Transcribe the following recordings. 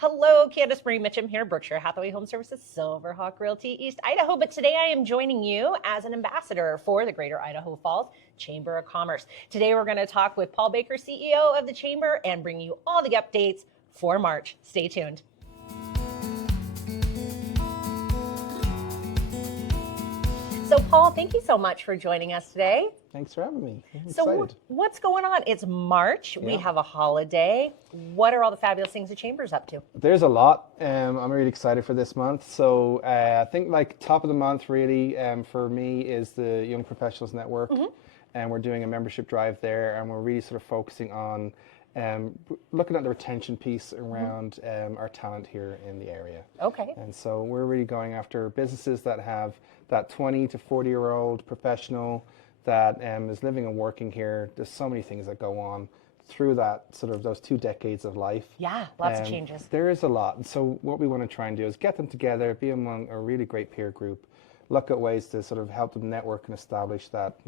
Hello, Candace-Marie Mitcham here, Berkshire, Hathaway, HomeServices, Silverhawk, Realty, East Idaho. But today I am joining you as an ambassador for the Greater Idaho Falls Chamber of Commerce. Today we're going to talk with Paul Baker, CEO of the Chamber, and bring you all the updates for March. Stay tuned. So Paul, thank you so much for joining us today. Thanks for having me. I'm so excited. What's going on? It's March. Yeah. We have a holiday. What are all the fabulous things the Chamber's up to? There's a lot. I'm really excited for this month. So I think like top of the month really for me is the Young Professionals Network. And we're doing a membership drive there, and we're really sort of focusing on looking at the retention piece around our talent here in the area. Okay. And so we're really going after businesses that have that 20 to 40-year-old professional that is living and working here. There's so many things that go on through that sort of those 2 decades of life. Yeah, lots of changes. There is a lot. And so what we want to try and do is get them together, be among a really great peer group, look at ways to sort of help them network and establish that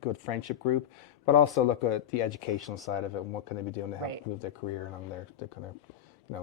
good friendship group, but also look at the educational side of it and what can they be doing to help move their career along their kind of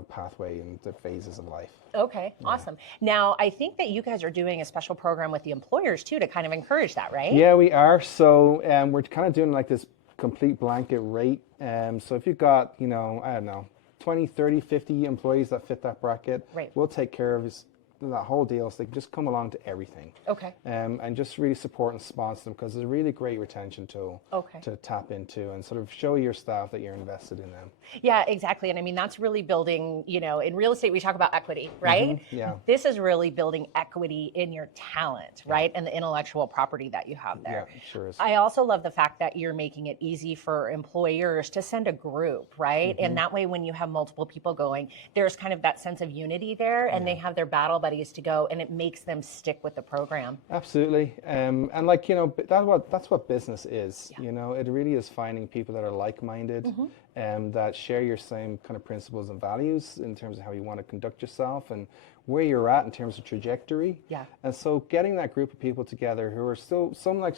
pathway and the phases of life. Okay, awesome. Now, I think that you guys are doing a special program with the employers too to kind of encourage that, right? Yeah, we are. So we're kind of doing like this complete blanket rate. So if you've got, I don't know, 20, 30, 50 employees that fit that bracket, we'll take care of that whole deal, so they can just come along to everything. Okay. And just really support and sponsor them, because it's a really great retention tool to tap into and sort of show your staff that you're invested in them. Yeah, exactly. And I mean, that's really building, in real estate, we talk about equity, right? Yeah. This is really building equity in your talent, right? And the intellectual property that you have there. Yeah, it sure is. I also love the fact that you're making it easy for employers to send a group, right? And that way, when you have multiple people going, there's kind of that sense of unity there, and they have their battle buddies to go, and it makes them stick with the program. Absolutely. And like, that's what business is. It really is finding people that are like-minded and that share your same kind of principles and values in terms of how you want to conduct yourself and where you're at in terms of trajectory. Yeah. And so getting that group of people together who are still, some like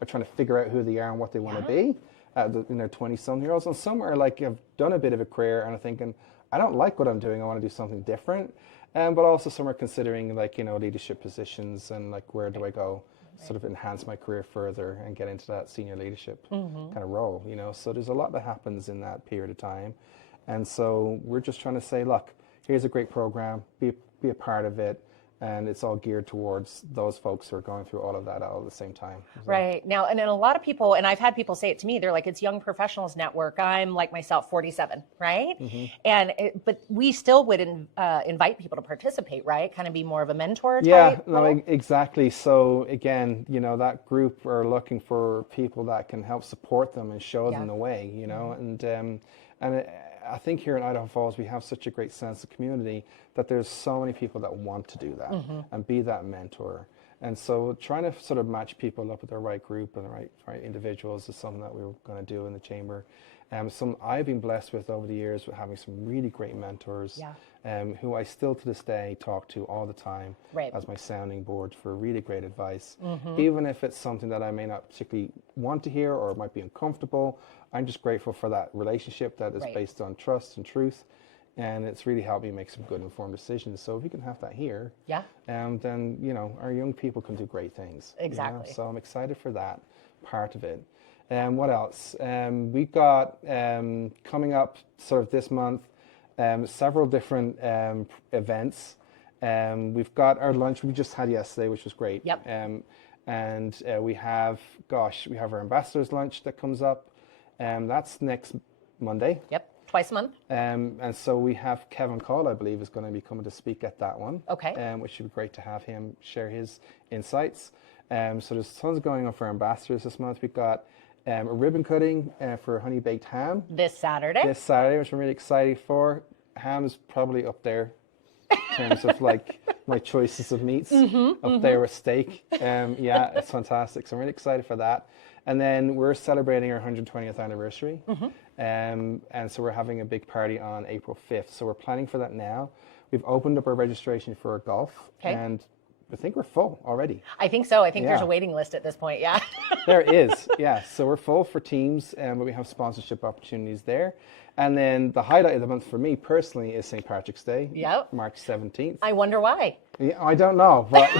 are trying to figure out who they are and what they want to be in their 20-something-year-olds, and some are like have done a bit of a career and are thinking, I don't like what I'm doing, I want to do something different. But also some are considering like, leadership positions and like, where do I go sort of enhance my career further and get into that senior leadership kind of role, So there's a lot that happens in that period of time. And so we're just trying to say, look, here's a great program, be a part of it. And it's all geared towards those folks who are going through all of that all at the same time. Right. Now, and then a lot of people, and I've had people say it to me, they're like, it's Young Professionals Network. I'm like myself, 47, right? But we still would invite people to participate, right? Kind of be more of a mentor type. Yeah, no, exactly. So again, that group are looking for people that can help support them and show them the way, and I think here in Idaho Falls, we have such a great sense of community that there's so many people that want to do that and be that mentor. And so trying to sort of match people up with the right group and the right individuals is something that we were going to do in the Chamber. Some I've been blessed with over the years with having some really great mentors who I still to this day talk to all the time as my sounding board for really great advice. Even if it's something that I may not particularly want to hear or might be uncomfortable, I'm just grateful for that relationship that is based on trust and truth. And it's really helped me make some good informed decisions. So if we can have that here, then, our young people can do great things. Exactly. So I'm excited for that part of it. What else? We've got coming up sort of this month, several different events. We've got our lunch we just had yesterday, which was great. Yep. And we have our ambassadors lunch that comes up. That's next Monday. Yep. Twice a month. And so we have Kevin Call, I believe, is going to be coming to speak at that one. Okay. Which would be great to have him share his insights. So there's tons going on for ambassadors this month. We've got a ribbon cutting for honey baked ham. This Saturday, which I'm really excited for. Ham's probably up there in terms of like my choices of meats. Up there with steak. Yeah, it's fantastic. So I'm really excited for that. And then we're celebrating our 120th anniversary. And so we're having a big party on April 5th. So we're planning for that now. We've opened up our registration for golf. And I think we're full already. I think so. I think there's a waiting list at this point, There is, yeah. So we're full for teams, but we have sponsorship opportunities there. And then the highlight of the month for me personally is St. Patrick's Day, March 17th. I wonder why. Yeah, I don't know, but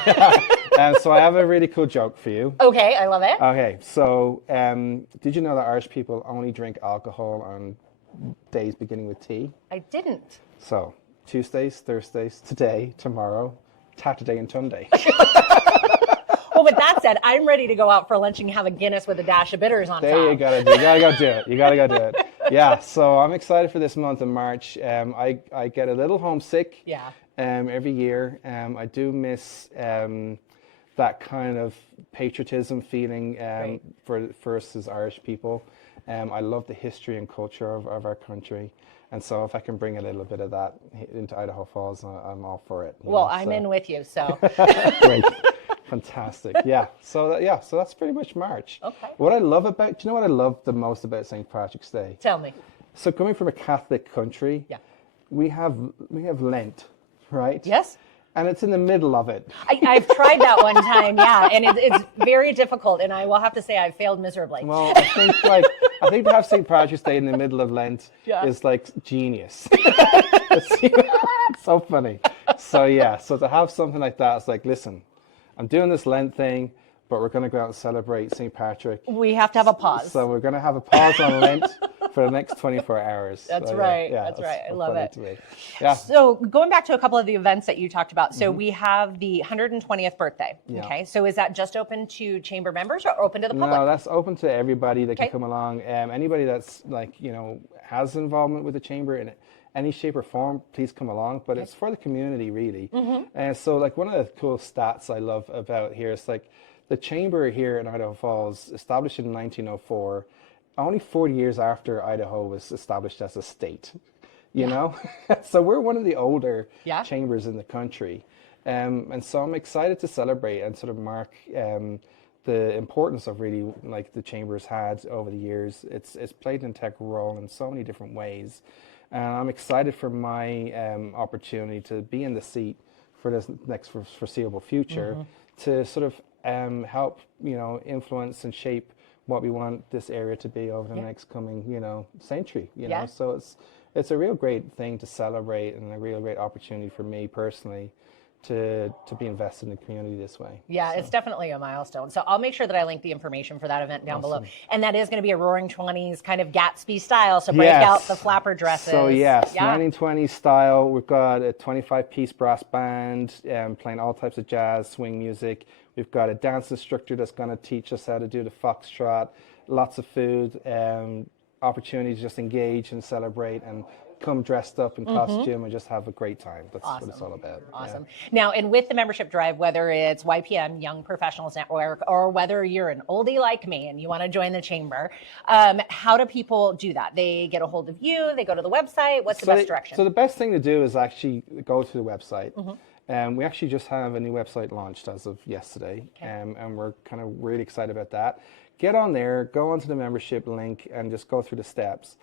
so I have a really cool joke for you. Okay, I love it. Okay, so did you know that Irish people only drink alcohol on days beginning with T? I didn't. So Tuesdays, Thursdays, today, tomorrow, Saturday and Sunday. Well, with that said, I'm ready to go out for lunch and have a Guinness with a dash of bitters on top. There you gotta do. You gotta go do it. You gotta go do it. Yeah. So I'm excited for this month in March. I get a little homesick. Yeah. Every year. I do miss that kind of patriotism feeling for us as Irish people. I love the history and culture of our country. And so if I can bring a little bit of that into Idaho Falls, I'm all for it. Well, I'm in with you, so. Great. Fantastic. Yeah. So that's pretty much March. Okay. What I love do you know what I love the most about St. Patrick's Day? Tell me. So coming from a Catholic country, we have Lent, right? Yes. And it's in the middle of it. I've tried that one time, and it's very difficult, and I will have to say I've failed miserably. Well, I think to have St. Patrick's Day in the middle of Lent is like genius. It's so funny. So to have something like that, it's like, listen, I'm doing this Lent thing, but we're going to go out and celebrate St. Patrick. We have to have a pause. So we're going to have a pause on Lent for the next 24 hours. That's so, right. Yeah, that's right. I love it. Yeah. So going back to a couple of the events that you talked about. So we have the 120th birthday. Yeah. Okay. So is that just open to chamber members or open to the public? No, that's open to everybody that can come along. Anybody that's has involvement with the chamber in any shape or form, please come along. But it's for the community, really. And so one of the cool stats I love about here is the chamber here in Idaho Falls, established in 1904, only 40 years after Idaho was established as a state, you know? So we're one of the older chambers in the country. And so I'm excited to celebrate and sort of mark the importance of really the chamber's had over the years. It's played an integral role in so many different ways. And I'm excited for my opportunity to be in the seat for this next foreseeable future to sort of help, influence and shape what we want this area to be over the next coming, century, you know. So it's a real great thing to celebrate and a real great opportunity for me personally to be invested in the community this way. Yeah, so. It's definitely a milestone. So I'll make sure that I link the information for that event down below. And that is going to be a Roaring 20s kind of Gatsby style. So break out the flapper dresses. So 1920s style. We've got a 25-piece brass band playing all types of jazz, swing music. We've got a dance instructor that's going to teach us how to do the foxtrot. Lots of food, opportunity to just engage and celebrate and come dressed up in costume and just have a great time. That's what it's all about. Awesome. Yeah. Now, and with the membership drive, whether it's YPN, Young Professionals Network, or whether you're an oldie like me and you want to join the chamber, how do people do that? They get a hold of you, they go to the website. What's the best direction? So the best thing to do is actually go to the website. We actually just have a new website launched as of yesterday, and we're kind of really excited about that. Get on there, go onto the membership link, and just go through the steps.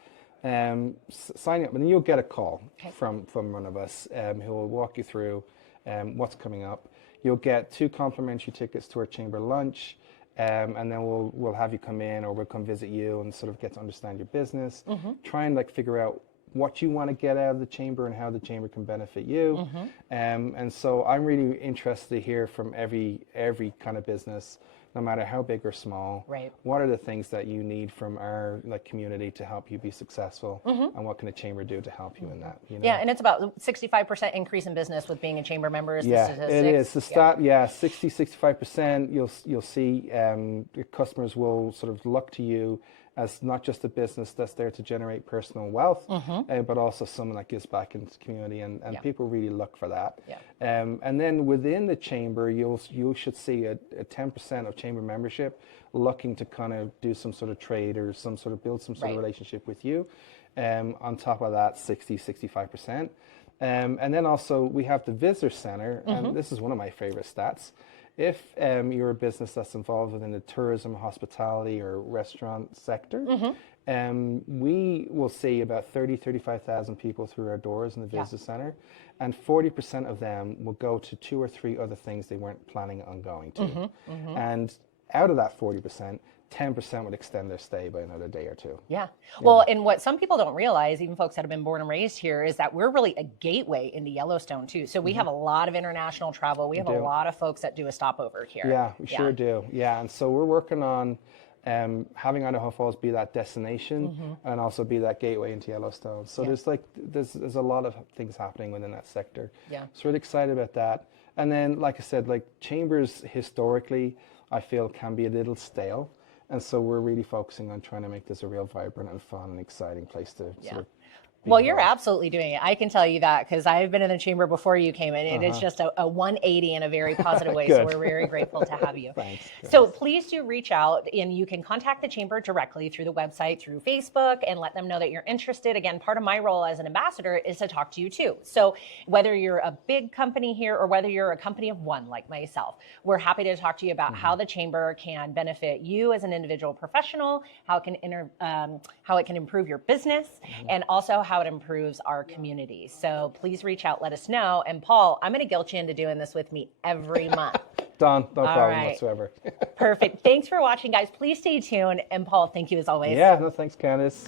Sign up, and then you'll get a call from one of us who will walk you through what's coming up. You'll get 2 complimentary tickets to our chamber lunch, and then we'll have you come in, or we'll come visit you and sort of get to understand your business. Try and figure out what you want to get out of the chamber and how the chamber can benefit you. And so I'm really interested to hear from every kind of business, no matter how big or small. What are the things that you need from our community to help you be successful, and what can the chamber do to help you in that? You know? Yeah, and it's about 65% increase in business with being a chamber member. Is the statistics? It is. The stat, 65%. You'll see the customers will sort of look to you as not just a business that's there to generate personal wealth, but also someone that gives back into the community, and people really look for that. And then within the chamber, you should see a 10% of chamber membership looking to kind of do some sort of trade or some sort of build some sort of relationship with you. On top of that, 65%. And then also we have the visitor center, and this is one of my favorite stats. If you're a business that's involved within the tourism, hospitality, or restaurant sector, we will see about 35,000 people through our doors in the visitor center, and 40% of them will go to 2 or 3 other things they weren't planning on going to. And out of that 40%, 10% would extend their stay by another day or two. Yeah. Well, and what some people don't realize, even folks that have been born and raised here, is that we're really a gateway into Yellowstone too. So we have a lot of international travel. We have a lot of folks that do a stopover here. Yeah, we sure do. Yeah, and so we're working on having Idaho Falls be that destination and also be that gateway into Yellowstone. So there's a lot of things happening within that sector. Yeah. So really excited about that. And then, like I said, like Chambers historically, I feel can be a little stale. And so we're really focusing on trying to make this a real vibrant and fun and exciting place to sort of Well, you're absolutely doing it. I can tell you that because I've been in the chamber before you came in. And it's just a 180 in a very positive way. So we're very grateful to have you. Thanks. So please do reach out, and you can contact the chamber directly through the website, through Facebook, and let them know that you're interested. Again, part of my role as an ambassador is to talk to you too. So whether you're a big company here or whether you're a company of one like myself, we're happy to talk to you about how the chamber can benefit you as an individual professional, how it can improve your business, and also how it improves our community. So please reach out, let us know. And Paul, I'm going to guilt you into doing this with me every month. Done. No problem whatsoever. Perfect. Thanks for watching, guys. Please stay tuned. And Paul, thank you as always. Yeah, no, thanks, Candace.